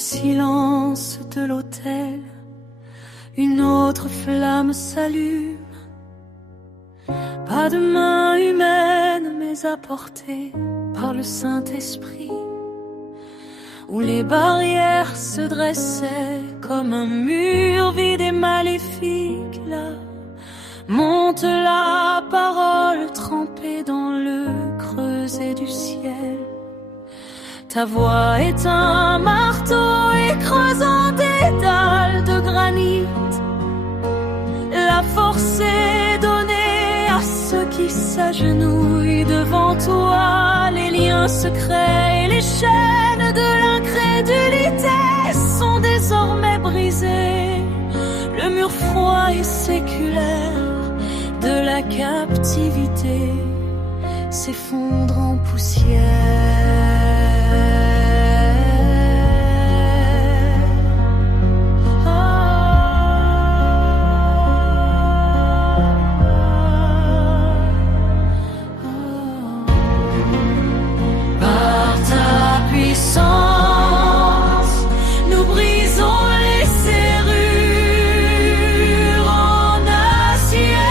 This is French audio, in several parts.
silence de l'autel, une autre flamme s'allume. Pas de main humaine, mais apportée par le Saint-Esprit, où les barrières se dressaient comme un mur vide et maléfique. Là monte la parole trempée dans le creuset du ciel. Ta voix est un marteau et creusant des dalles de granit. La force est donnée à ceux qui s'agenouillent devant toi. Les liens secrets et les chaînes de l'incrédulité sont désormais brisés. Le mur froid et séculaire de la captivité s'effondre en poussière. Nous brisons les serrures en acier.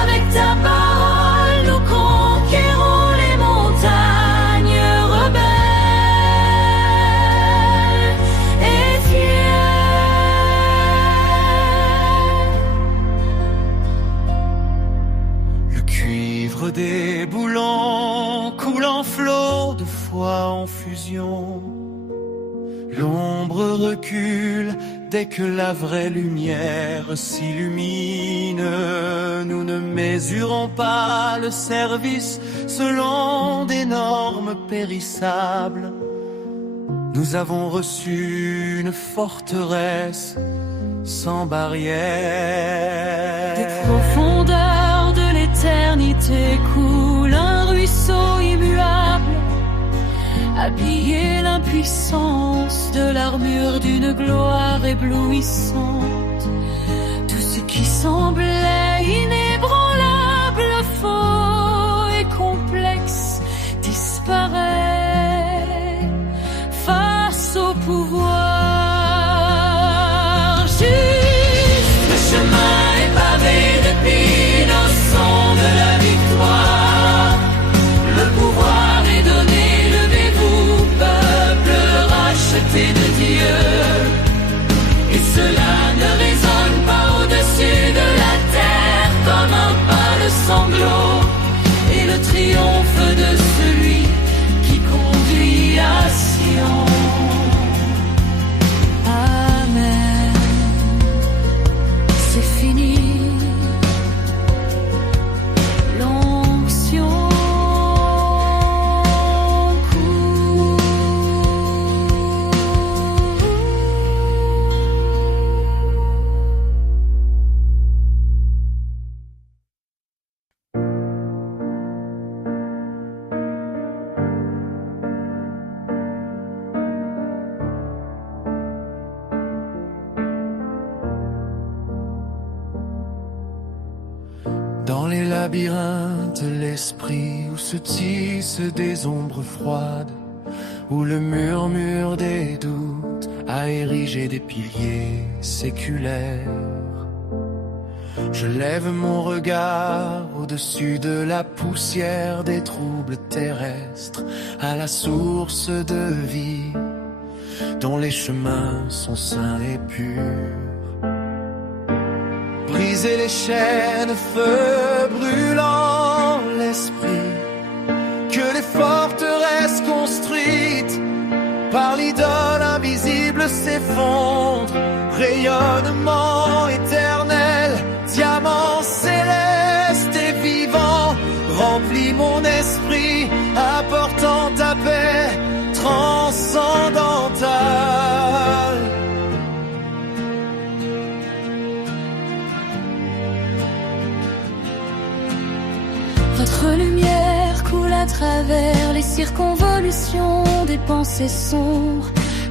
Avec ta parole, nous conquérons les montagnes rebelles et fiers. Le cuivre des boulons coule en flot de foi en fusion. L'ombre recule dès que la vraie lumière s'illumine. Nous ne mesurons pas le service selon des normes périssables. Nous avons reçu une forteresse sans barrière. Des profondeurs de l'éternité coule un ruisseau immuable, habillé l'impuissance de l'armure d'une gloire éblouissante. Tout ce qui semblait inébranlable, faux et complexe disparaît face au pouvoir juste. Le chemin est pavé depuis nos sons de la victoire. Le pouvoir est donné, levez-vous, peuple racheté de Dieu. Et cela ne résonne pas au-dessus de la terre comme un pâle sanglot. Et le triomphe de celui qui conduit à Sion. Amen. C'est fini. L'onction Dans les labyrinthes de l'esprit où se tissent des ombres froides, où le murmure des doutes a érigé des piliers séculaires, je lève mon regard au-dessus de la poussière des troubles terrestres à la source de vie dont les chemins sont sains et purs. Briser les chaînes, feu brûlant l'esprit, que les forteresses construites par l'idole invisible s'effondrent. Rayonnement éternel, diamant céleste et vivant, remplis mon esprit, apportant ta paix transcendantale. Votre lumière coule à travers les circonvolutions des pensées sombres,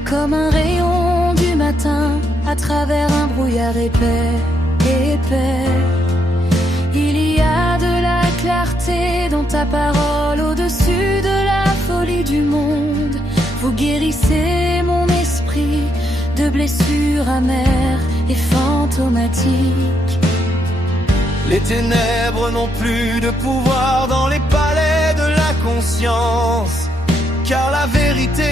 comme un rayon du matin à travers un brouillard épais. Il y a de la clarté dans ta parole au-dessus de la folie du monde. Vous guérissez mon esprit de blessures amères et fantomatiques. Les ténèbres n'ont plus de pouvoir dans les palais de la conscience, car la vérité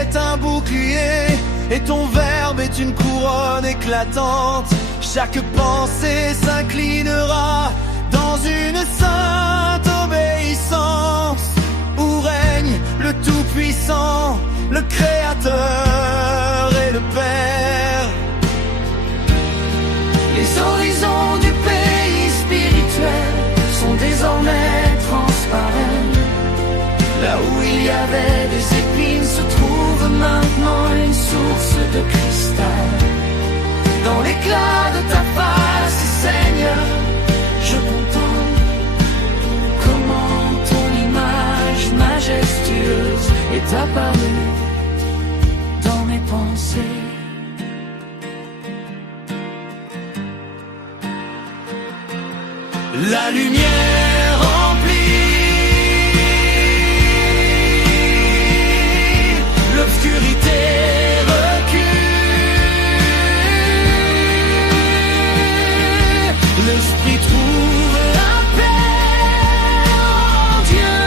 est un bouclier et ton verbe est une couronne éclatante. Chaque pensée s'inclinera dans une sainte obéissance où règne le Tout-Puissant, le Créateur et le Père. Les horizons du pays spirituel sont désormais transparents. Là où il y avait des épines se trouve maintenant une source de cristal. Dans l'éclat de ta face, Seigneur, je contemple comment ton image majestueuse est apparue dans mes pensées. La lumière remplit l'obscurité, recule. L'esprit trouve la paix en Dieu.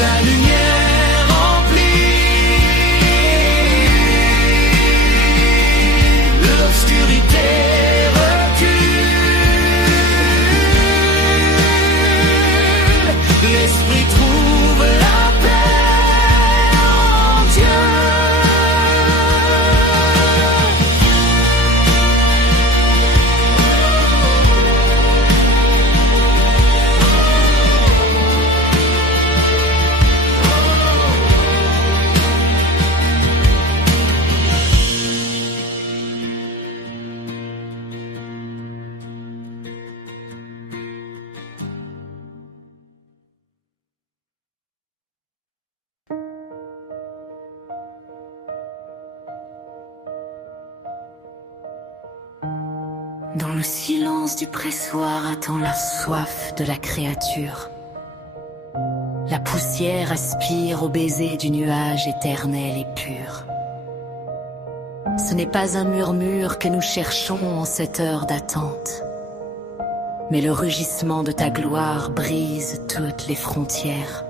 La lumière remplit l'obscurité. L'esprit trouve la paix en Dieu. Dans le silence du pressoir attend la soif de la créature. La poussière aspire au baiser du nuage éternel et pur. Ce n'est pas un murmure que nous cherchons en cette heure d'attente, mais le rugissement de ta gloire brise toutes les frontières.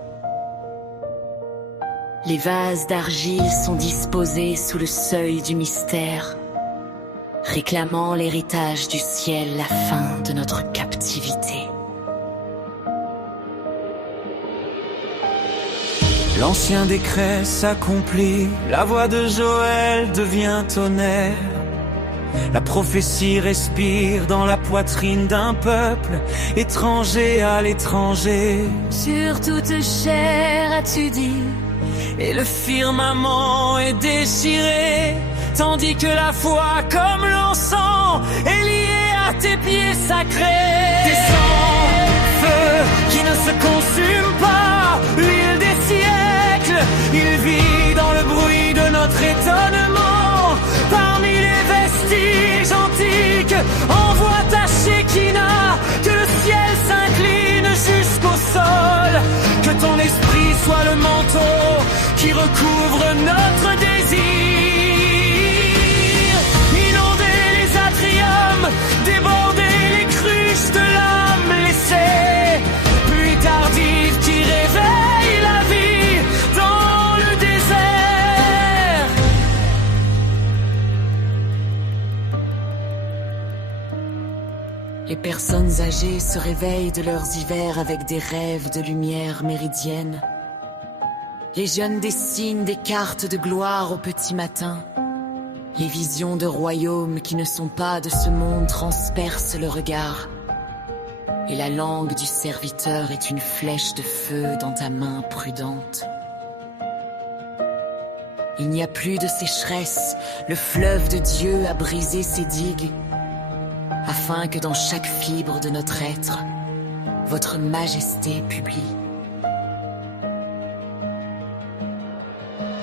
Les vases d'argile sont disposés sous le seuil du mystère, réclamant l'héritage du ciel, la fin de notre captivité. L'ancien décret s'accomplit, la voix de Joël devient tonnerre. La prophétie respire dans la poitrine d'un peuple, étranger à l'étranger. Sur toute chair as-tu dit, et le firmament est déchiré, tandis que la foi comme l'encens est liée à tes pieds sacrés. Descends, feu qui ne se consume pas, l'huile des siècles, il vit dans le bruit de notre étonnement. Parmi les vestiges antiques, envoie ta Shekinah, que le ciel s'incline jusqu'au sol, que ton esprit soit le manteau qui recouvre notre désir. Inonder les atriums, déborder les cruches de l'âme laissée, pluie tardive qui réveille la vie dans le désert. les personnes âgées se réveillent de leurs hivers avec des rêves de lumière méridienne. Les jeunes dessinent des cartes de gloire au petit matin. Les visions de royaumes qui ne sont pas de ce monde transpercent le regard. Et la langue du serviteur est une flèche de feu dans ta main prudente. Il n'y a plus de sécheresse, le fleuve de Dieu a brisé ses digues, afin que dans chaque fibre de notre être, votre majesté publie.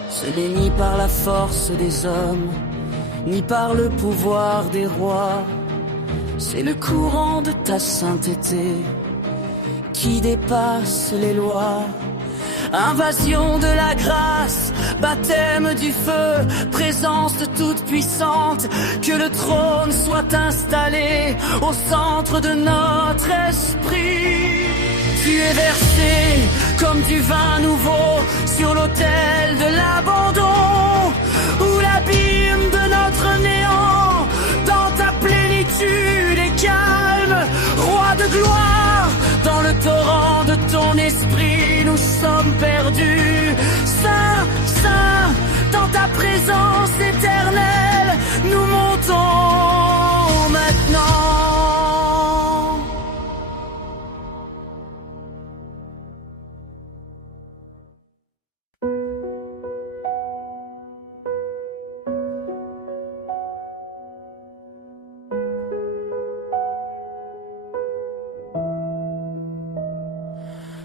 Ce n'est ni par la force des hommes, ni par le pouvoir des rois, c'est le courant de ta sainteté qui dépasse les lois. Invasion de la grâce, baptême du feu, présence de toute puissante, que le trône soit installé au centre de notre esprit. Tu es versé comme du vin nouveau sur l'autel de l'abandon, où l'abîme de notre néant, dans ta plénitude est calme, roi de gloire, dans le torrent de ton esprit, nous sommes perdus. Saint, Saint, dans ta présence éternelle, nous montons maintenant.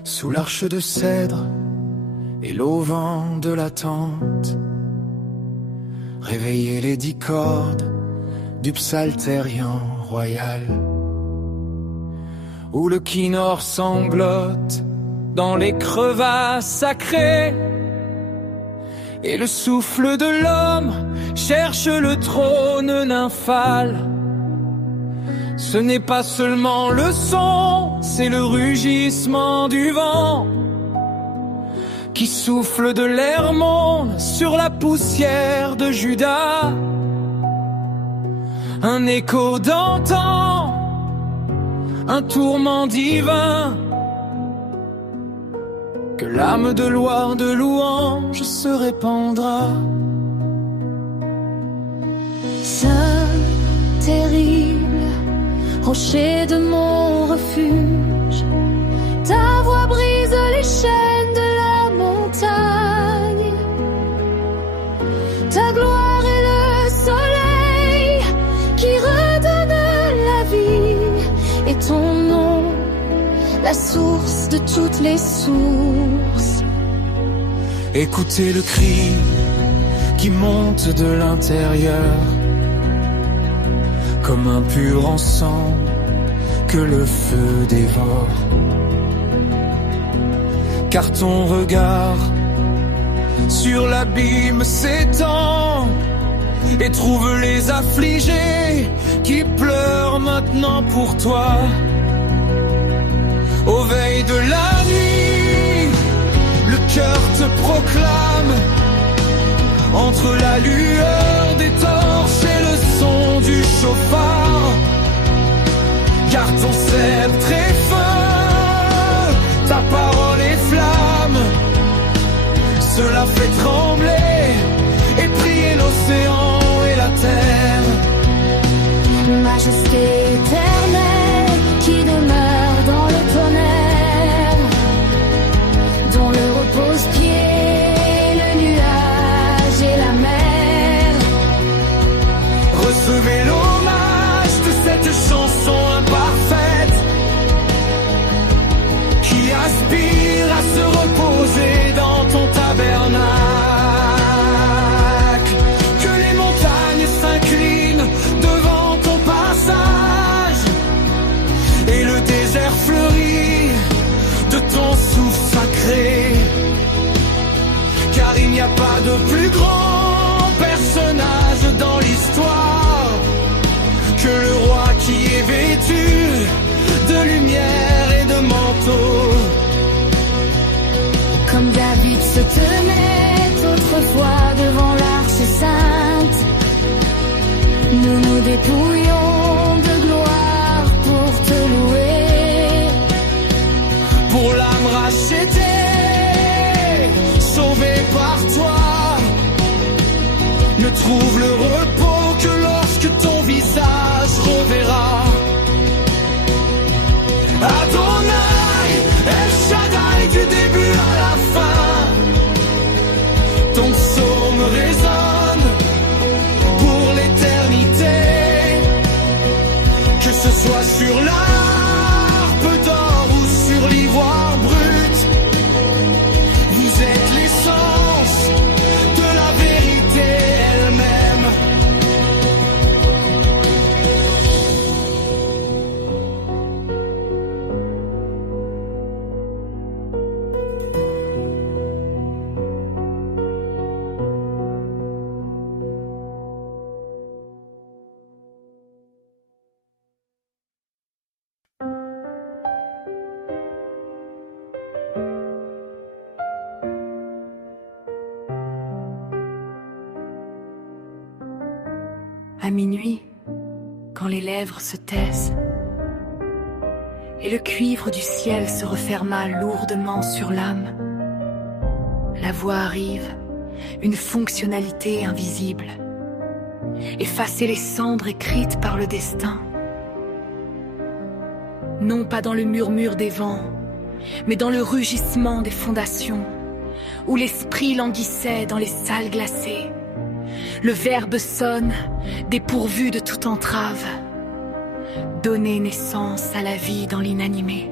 Sous l'arche de cèdre et l'auvent de la tente, réveiller les 10 cordes du psaltérian royal, où le kinnor sanglote dans les crevasses sacrées, et le souffle de l'homme cherche le trône nymphal. Ce n'est pas seulement le son, c'est le rugissement du vent qui souffle de l'air monde sur la poussière de Juda. Un écho d'antan, un tourment divin, que l'âme de loi de louange se répandra. Saint, terrible, rocher de mon refuge, ta voix brise les chaînes de la montagne. Ta gloire est le soleil qui redonne la vie, et ton nom, la source de toutes les sources. Écoutez le cri qui monte de l'intérieur, comme un pur encens que le feu dévore. Car ton regard sur l'abîme s'étend et trouve les affligés qui pleurent maintenant pour toi. Au veille de la nuit, le cœur te proclame, entre la lueur des torches et le son du chauffard, car ton sceptre est feu, ta parole est flamme. Cela fait trembler et prier l'océan et la terre. Majesté éternelle qui demeure dans le tonnerre, dont le repose-pied, le nuage et la mer. Recevez l'hommage de cette chanson imparfaite qui aspire à se reposer dans ton tabernacle. Que les montagnes s'inclinent devant ton passage et le désert fleurit de ton souffle sacré. Car il n'y a pas de plus grand personnage dans l'histoire que le roi qui est vêtu de lumière et de manteau. Comme David se tenait autrefois devant l'arche sainte, nous nous dépouillons de gloire pour te louer. Pour l'âme rachetée, sauvée par toi, ne trouve le repos que lorsque ton visage reverra. Adonai, El Shaddai, du début à la fin, ton psaume résonne pour l'éternité. Que ce soit sur l'harpe d'or ou sur l'ivoire brut, vous êtes l'essence de la vérité elle-même. À minuit, quand les lèvres se taisent et le cuivre du ciel se referma lourdement sur l'âme, la voix arrive, une fonctionnalité invisible, effacer les cendres écrites par le destin. Non pas dans le murmure des vents, mais dans le rugissement des fondations, où l'esprit languissait dans les salles glacées. Le verbe sonne, dépourvu de toute entrave, donner naissance à la vie dans l'inanimé.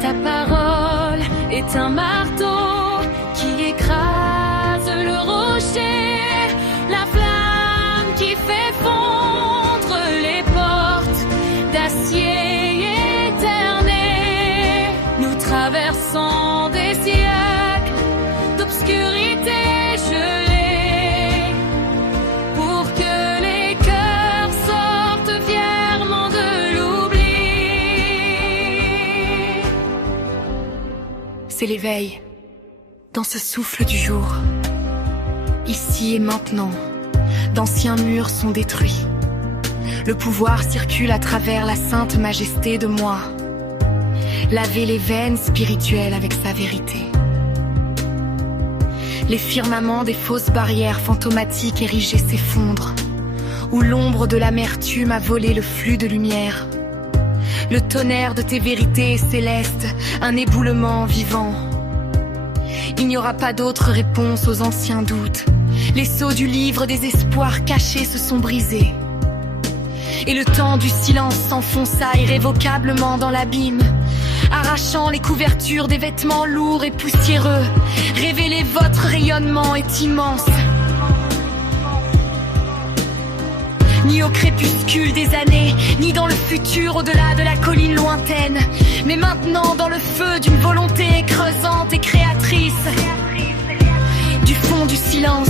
Ta parole est un marteau qui écrase le rocher, la flamme qui fait fondre les portes d'acier éterné. Nous traversons des siècles d'obscurité gelée pour que les cœurs sortent fièrement de l'oubli. C'est l'éveil dans ce souffle du jour. Ici et maintenant, d'anciens murs sont détruits. Le pouvoir circule à travers la sainte majesté de moi. Laver les veines spirituelles avec sa vérité. Les firmaments des fausses barrières fantomatiques érigées s'effondrent, où l'ombre de l'amertume a volé le flux de lumière. Le tonnerre de tes vérités célestes, un éboulement vivant. Il n'y aura pas d'autre réponse aux anciens doutes. Les sceaux du livre des espoirs cachés se sont brisés. Et le temps du silence s'enfonça irrévocablement dans l'abîme, arrachant les couvertures des vêtements lourds et poussiéreux. Révélez votre rayonnement est immense. Ni au crépuscule des années, ni dans le futur au-delà de la colline lointaine, mais maintenant dans le feu d'une volonté creusante et créatrice. Du fond du silence,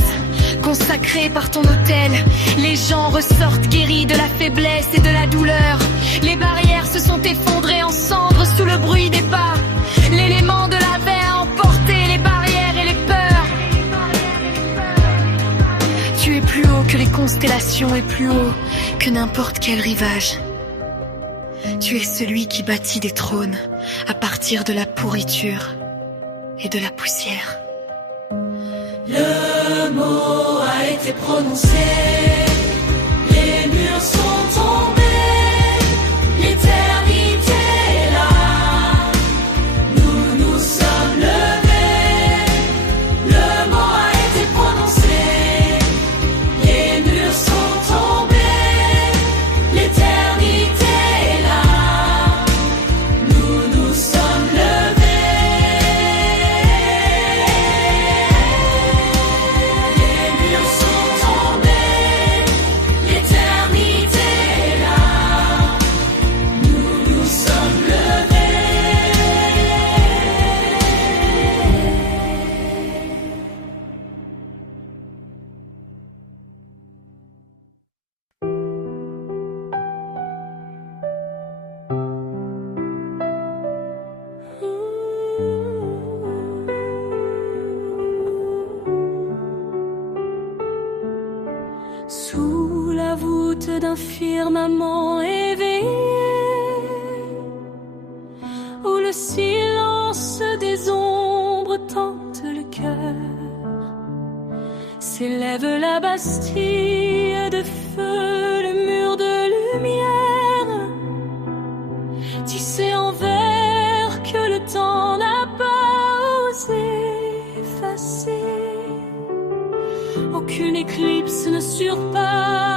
consacré par ton autel, les gens ressortent guéris de la faiblesse et de la douleur. Les barrières se sont effondrées en cendres sous le bruit des pas. L'élément de la paix a emporté les barrières et les peurs. Tu es plus haut que les constellations et plus haut que n'importe quel rivage. Tu es celui qui bâtit des trônes à partir de la pourriture et de la poussière. Le mot a été prononcé, les murs sont tombés, l'éternité est là, nous nous sommes levés. Le mot a été prononcé, les murs sont tombés, l'éternité est là, nous nous sommes levés. Sous la voûte d'un firmament éveillé, où le silence des ombres tente le cœur, s'élève la Bastille de feu, le mur de lumière, tissé en verre que le temps n'a pas osé effacer. Aucune éclipse ne surpasse